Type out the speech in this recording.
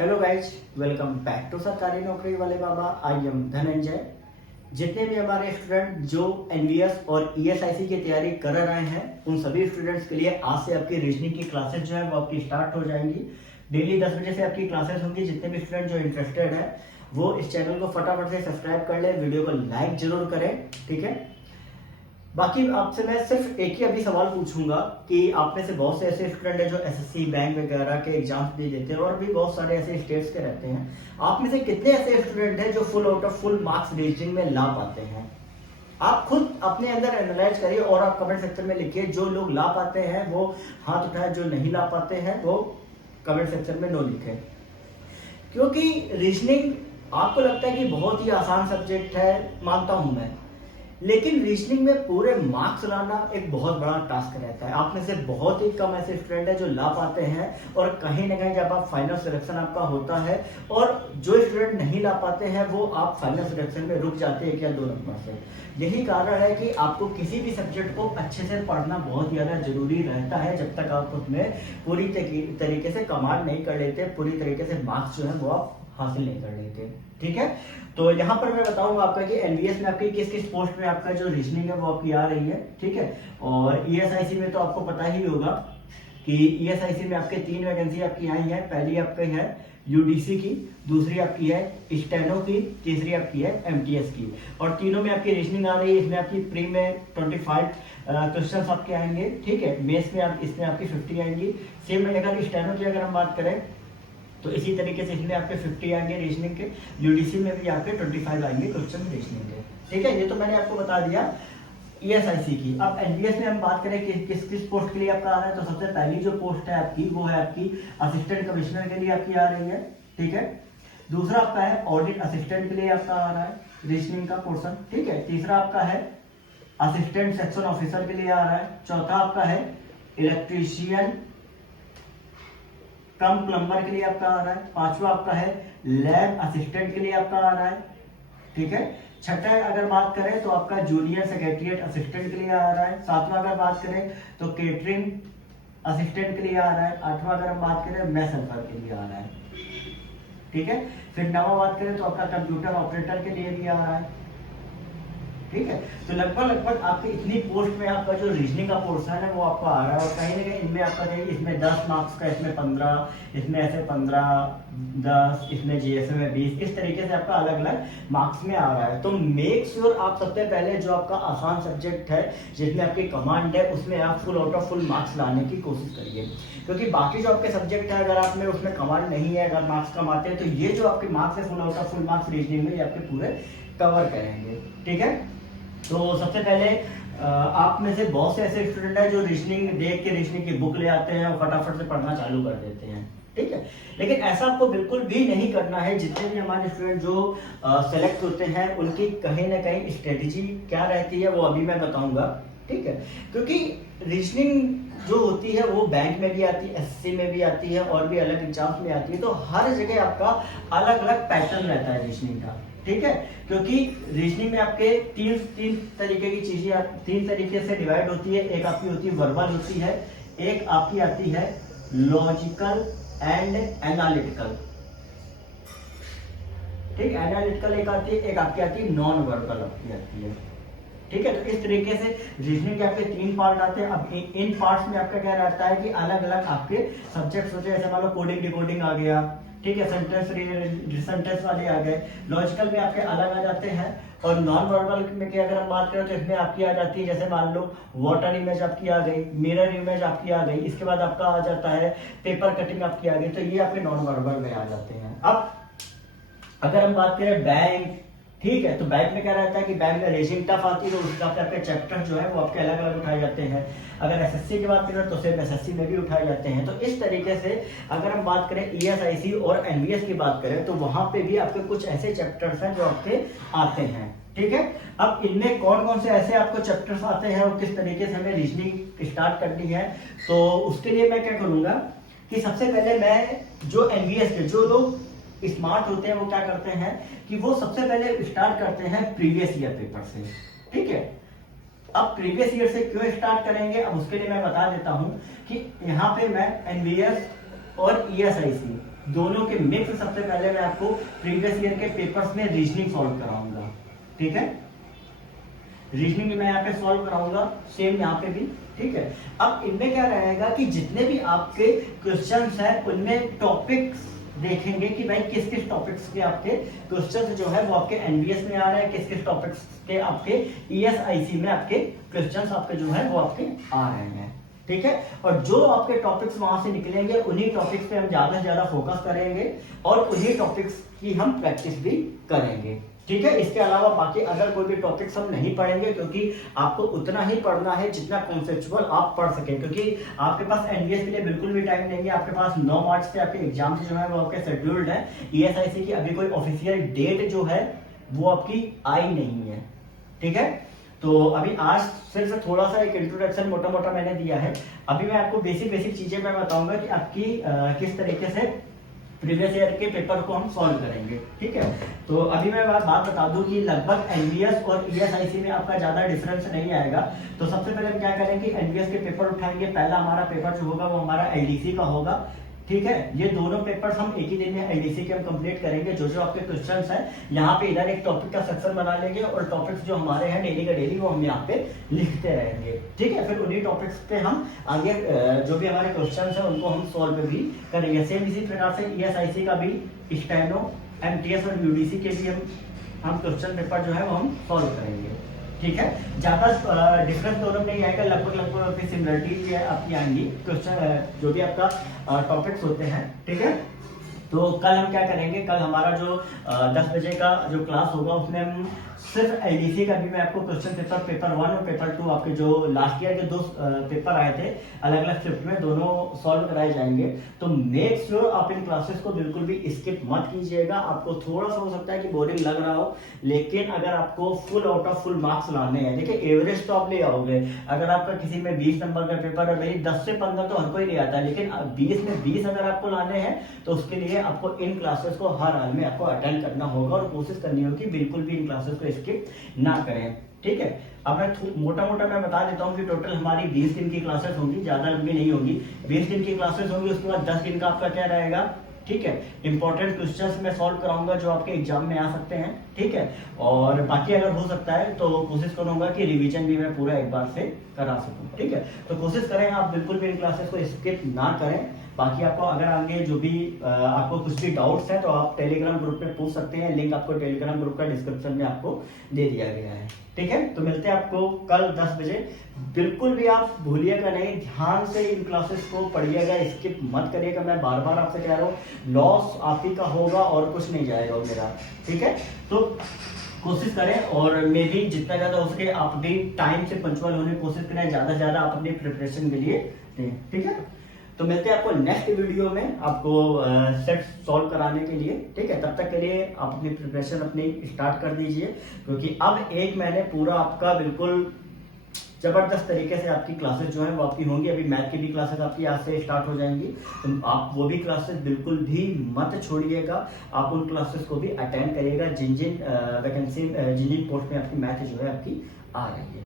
Hello guys, welcome back to सरकारी नौकरी वाले बाबा। I am Dhananjay. जितने भी हमारे स्टूडेंट जो एनवीएस और ईएसआईसी की तैयारी कर रहे हैं उन सभी स्टूडेंट्स के लिए आज से आपकी रीजनिंग की क्लासेस जो है वो आपकी स्टार्ट हो जाएंगी। डेली 10 बजे से आपकी क्लासेस होंगी। जितने भी स्टूडेंट जो इंटरेस्टेड है वो इस चैनल को फटाफट से सब्सक्राइब कर ले, वीडियो को लाइक जरूर करें, ठीक है। बाकी आपसे मैं सिर्फ एक ही अभी सवाल पूछूंगा कि आप में से बहुत से ऐसे स्टूडेंट हैं जो एसएससी बैंक वगैरह के एग्जाम्स दे देते हैं और भी बहुत सारे ऐसे स्टेट्स के रहते हैं। आप में से कितने ऐसे स्टूडेंट हैं जो full out of full marks reasoning में ला पाते हैं? आप खुद अपने अंदर एनालाइज करिए और आप कमेंट सेक्शन में लिखिए। जो लोग ला पाते हैं वो हाथ उठाए, जो नहीं ला पाते हैं वो कमेंट सेक्शन में नो लिखे। क्योंकि रीजनिंग आपको लगता है कि बहुत ही आसान सब्जेक्ट है, मानता हूं मैं, लेकिन रीजनिंग में पूरे मार्क्स लाना एक बहुत बड़ा टास्क रहता है। आप में से बहुत ही कम ऐसे स्टूडेंट हैं जो ला पाते हैं और कहीं ना कहीं जब आप फाइनल सिलेक्शन आपका होता है और जो स्टूडेंट नहीं ला पाते हैं वो आप फाइनल सिलेक्शन में रुक जाते हैं 1 या 2 नंबर से। यही कारण है कि आपको किसी भी सब्जेक्ट को अच्छे से पढ़ना बहुत ज़्यादा जरूरी रहता है जब तक आप उसमें पूरी तरीके से कमांड नहीं कर लेते, पूरी तरीके से मार्क्स जो है वो आप हासिल नहीं कर लेते, ठीक है। तो यहाँ पर मैं बताऊंगा आपका कि एनवीएस में आपकी किस किस पोस्ट में आपका जो रीजनिंग है वो आपकी आ रही है, ठीक है। और ईएसआईसी में तो आपको पता ही होगा कि ईएसआईसी में आपके 3 वैकेंसी आपकी आई है। पहली आपकी है यूडीसी की, दूसरी आपकी है स्टेनो की, तीसरी आपकी है एमटीएस की। और तीनों में आपकी रीजनिंग आ रही है। इसमें आपकी प्री में 25 क्वेश्चन आपके आएंगे, ठीक है। मेंस में इसमें आपकी 50 आएंगी। सेम अगर स्टेनो की अगर हम बात करें तो इसी तरीके से इसमें आपके 50 आएंगे रीजनिंग के। यूडीसी में भी आपके 25 आएंगे क्वेश्चन रीजनिंग के, ठीक है। ये तो मैंने आपको बता दिया ईएसआईसी की। अब एनवीएस में हम बात करें कि किस किस पोस्ट के लिए आपका आ रहा है, तो सबसे पहली जो पोस्ट है आपकी वो है आपकी असिस्टेंट कमिश्नर के लिए आपकी आ रही है, ठीक है। दूसरा आपका है ऑडिट असिस्टेंट के लिए आपका आ रहा है रीजनिंग का पोर्सन, ठीक है। तीसरा आपका है असिस्टेंट सेक्शन ऑफिसर के लिए आ रहा है। चौथा आपका है इलेक्ट्रीशियन कम प्लम्बर के लिए आपका आ रहा है। पांचवा आपका है लैब असिस्टेंट के लिए आपका आ रहा है, ठीक है। छठा अगर बात करें तो आपका जूनियर सेक्रेटरिएट असिस्टेंट के लिए आ रहा है। सातवां अगर बात करें तो केटरिंग असिस्टेंट के लिए आ रहा है। आठवां अगर हम बात करें मैथ हेल्पर के लिए आ रहा है, ठीक है। फिर नवा बात करें तो आपका कंप्यूटर ऑपरेटर के लिए भी आ रहा है, ठीक है। तो लगभग आपके इतनी पोस्ट में आपका जो रीजनिंग का पोर्शन है वो आपका आ रहा है। और कहीं ना कहीं इनमें आपका देखिए इसमें 10 मार्क्स का, इसमें 15, इसमें ऐसे 15, 10, इसमें जीएसए में 20, इस तरीके से आपका अलग अलग मार्क्स में आ रहा है। तो मेक श्योर आप सबसे पहले जो आपका आसान सब्जेक्ट है जिसमें आपकी कमांड है उसमें आप full out of full marks लाने की कोशिश करिए। क्योंकि बाकी जो आपके सब्जेक्ट है अगर आप में उसमें कमांड नहीं है, अगर मार्क्स कम आते हैं तो ये जो आपके मार्क्स है full out of full marks reasoning में ये आपके पूरे कवर करेंगे, ठीक है। तो सबसे पहले आप में से बहुत से ऐसे स्टूडेंट हैं जो रीजनिंग देख के रीजनिंग की बुक ले आते हैं और फटाफट से पढ़ना चालू कर देते हैं, ठीक है। लेकिन ऐसा आपको बिल्कुल भी नहीं करना है। जितने भी हमारे स्टूडेंट जो सेलेक्ट होते हैं उनकी कहीं ना कहीं स्ट्रेटेजी क्या रहती है वो अभी मैं बताऊंगा, ठीक है। क्योंकि रीजनिंग जो होती है वो बैंक में भी आती है, एसएससी में भी आती है और भी अलग एग्जाम्स में आती है। तो हर जगह आपका अलग अलग पैटर्न रहता है रीजनिंग का, ठीक है। क्योंकि रीजनिंग में आपके तीन तरीके की चीजें 3 तरीके से डिवाइड होती है। एक आपकी होती है वर्बल होती है, एक आपकी आती है लॉजिकल एंड एनालिटिकल, ठीक। एनालिटिकल एक आती है, एक आपकी आती है नॉन वर्बल आपकी आती है, ठीक है। तो इस तरीके से रीजनिंग के आपके 3 पार्ट आते हैं। अब इन पार्ट्स में आपका क्या रहता है कि अलग अलग आपके सब्जेक्ट्स होते हैं। जैसे मान लो कोडिंग डिकोडिंग आ गया, ठीक है, सेंटेंस वाले आ गए। लॉजिकल में आपके अलग आ जाते हैं। और नॉन वर्बल में की अगर हम बात करें तो इसमें आपकी आ जाती है, जैसे मान लो वाटर इमेज आपकी आ गई, मिरर इमेज आपकी आ गई, इसके बाद आपका आ जाता है पेपर कटिंग आपकी आ गई। तो ये आपके नॉन वर्बल में आ जाते हैं। अब अगर हम बात करें बैंक, ठीक है, तो बैंक में क्या रहता है कि बैंक में रीजनिंग टफ आती है तो उस हिसाब से आपके चैप्टर जो है वो आपके अलग अलग उठाए जाते हैं। अगर एसएससी की बात करें तो सिर्फ एसएससी में भी उठाए जाते हैं। तो इस तरीके से अगर हम बात करें ईएसआईसी और एनवीएस की बात करें तो वहां पे भी आपके कुछ ऐसे चैप्टर्स हैं जो आपके आते हैं, ठीक है। अब इनमें कौन कौन से ऐसे आपको चैप्टर्स आते हैं और किस तरीके से हमें रीजनिंग स्टार्ट करनी है, तो उसके लिए मैं क्या करूंगा कि सबसे पहले मैं जो एनवीएस के जो लोग स्मार्ट होते हैं वो क्या करते हैं कि वो सबसे पहले स्टार्ट करते हैं प्रीवियस ईयर पेपर से, ठीक है। अब प्रीवियस ईयर से क्यों स्टार्ट करेंगे, अब उसके लिए मैं बता देता हूं कि यहाँ पे मैं एनवीएस और ईएसआईसी दोनों के मिक्स सबसे पहले मैं आपको प्रीवियस ईयर के पेपर्स में रीजनिंग सॉल्व कराऊंगा, ठीक है। रीजनिंग मैं यहाँ पे सॉल्व कराऊंगा, सेम यहाँ पे भी, ठीक है। अब इनमें क्या रहेगा कि जितने भी आपके क्वेश्चंस हैं उनमें टॉपिक्स देखेंगे कि भाई किस किस टॉपिक्स के आपके क्वेश्चंस जो है वो आपके एनवीएस में आ रहे हैं, किस किस टॉपिक्स के आपके ईएसआईसी में आपके क्वेश्चंस आपके जो है वो आपके आ रहे हैं, ठीक है। और जो आपके टॉपिक्स वहां से निकलेंगे उन्हीं टॉपिक्स पे हम ज्यादा से ज्यादा फोकस करेंगे और उन्हीं टॉपिक्स की हम प्रैक्टिस भी करेंगे, ठीक है। इसके अलावा बाकी अगर कोई भी टॉपिक्स हम नहीं पढ़ेंगे, क्योंकि आपको उतना ही पढ़ना है जितना कॉन्सेप्चुअल आप पढ़ सके, क्योंकि आपके पास एनडीएस के लिए बिल्कुल भी टाइम नहीं है। आपके पास 9 मार्च से आपके एग्जाम जो है वो आपके शेड्यूल्ड है। ईएसआईसी की अभी कोई ऑफिशियल डेट जो है वो आपकी आई नहीं है, ठीक है। तो अभी आज सिर्फ थोड़ा सा एक इंट्रोडक्शन मोटा मोटा मैंने दिया है। अभी मैं आपको बेसिक चीजें मैं बताऊंगा कि आपकी किस तरीके से प्रीवियस ईयर के पेपर को हम सॉल्व करेंगे, ठीक है। तो अभी मैं बात बता दूं कि लगभग एनवीएस और ईएसआईसी में आपका ज्यादा डिफरेंस नहीं आएगा। तो सबसे पहले हम क्या करेंगे, एनवीएस के पेपर उठाएंगे। पहला हमारा पेपर जो होगा वो हमारा एलडीसी का होगा, ठीक है। ये दोनों पेपर्स हम एक ही दिन में एलडीसी के हम कंप्लीट करेंगे। जो जो आपके क्वेश्चंस हैं यहाँ पे इधर एक टॉपिक का सेक्शन बना लेंगे और टॉपिक्स जो हमारे हैं डेली का डेली वो हम यहाँ पे लिखते रहेंगे, ठीक है। फिर उन्हीं टॉपिक्स पे हम आगे जो भी हमारे क्वेश्चंस हैं उनको हम सॉल्व भी करेंगे। सेम इसी प्रकार से ईएसआईसी का भी स्टेनो, एमटीएस और यूडीसी के भी हम क्वेश्चन पेपर जो है वो हम सॉल्व करेंगे, ठीक है। ज्यादा डिफरेंस दोनों में नहीं आएगा, लगभग आपकी सिमिलरिटी आपकी आएंगी क्वेश्चन जो भी आपका टॉपिक्स होते हैं, ठीक है। तो कल हम क्या करेंगे, कल हमारा जो 10 बजे का जो क्लास होगा उसमें हम सिर्फ एलडीसी का भी मैं आपको क्वेश्चन पेपर 1 और पेपर 2 आपके जो लास्ट ईयर के 2 पेपर आए थे अलग अलग शिफ्ट में, दोनों सॉल्व कराए जाएंगे। तो मेक श्योर आप इन क्लासेस को बिल्कुल भी स्किप मत कीजिएगा। आपको थोड़ा सा हो सकता है कि बोरिंग लग रहा हो, लेकिन अगर आपको full out of full marks लाने हैं, देखिए एवरेज तो आप ले आओगे। अगर आपका किसी में 20 नंबर का पेपर है, भाई 10 से 15 तो हर कोई ले आता है, लेकिन 20 में 20 अगर आपको लाने हैं तो उसके लिए आपको इन क्लासेस को हर हाल में आपको अटेंड करना होगा और कोशिश करनी होगी बिल्कुल भी इन क्लासेस को स्किप ना करें, ठीक है। अब मैं मोटा मोटा मैं बता देता हूँ कि टोटल हमारी 20 दिन की क्लासेस होंगी, ज्यादा लंबी नहीं होगी। 20 दिन की क्लासेस होंगी, उसके बाद 10 दिन का आपका क्या रहेगा, ठीक है। इंपॉर्टेंट क्वेश्चंस मैं सॉल्व कराऊंगा जो आपके एग्जाम में आ सकते हैं, ठीक है। और बाकी अगर हो सकता है तो कोशिश करूंगा कि रिवीजन भी मैं पूरा एक बार से करा सकूं, ठीक है। तो कोशिश करें आप बिल्कुल भी इन क्लासेस को स्किप ना करें। बाकी आपको अगर आगे जो भी आपको कुछ भी डाउट्स हैं तो आप टेलीग्राम ग्रुप पे पूछ सकते हैं। लिंक आपको टेलीग्राम ग्रुप का डिस्क्रिप्शन में आपको दे दिया गया है, ठीक है। तो मिलते हैं आपको कल 10 बजे। बिल्कुल भी आप भूलिएगा नहीं, ध्यान से इन क्लासेस को पढ़िएगा, स्किप मत करिएगा। मैं बार बार आपसे कह रहा हूँ, लॉस आप ही का होगा और कुछ नहीं जाएगा मेरा, ठीक है। तो कोशिश करें और मे भी जितना ज्यादा हो सके आप अपनी टाइम से पंचुअल होने की कोशिश करें, ज्यादा से ज्यादा आप अपनी प्रिपरेशन के लिए दें, ठीक है। तो मिलते हैं आपको नेक्स्ट वीडियो में आपको सेट सॉल्व कराने के लिए, ठीक है। तब तक के लिए आप अपनी प्रिपरेशन अपनी स्टार्ट कर दीजिए, क्योंकि अब 1 महीने पूरा आपका बिल्कुल जबरदस्त तरीके से आपकी क्लासेस जो है वो आपकी होंगी। अभी मैथ की भी क्लासेस आपकी आज से स्टार्ट हो जाएंगी, तो आप वो भी क्लासेस बिल्कुल भी मत छोड़िएगा। आप उन क्लासेस को भी अटेंड करिएगा जिन जिन वैकेंसी जिन जिन पोस्ट में आपकी मैथ जो है आपकी आ रही है।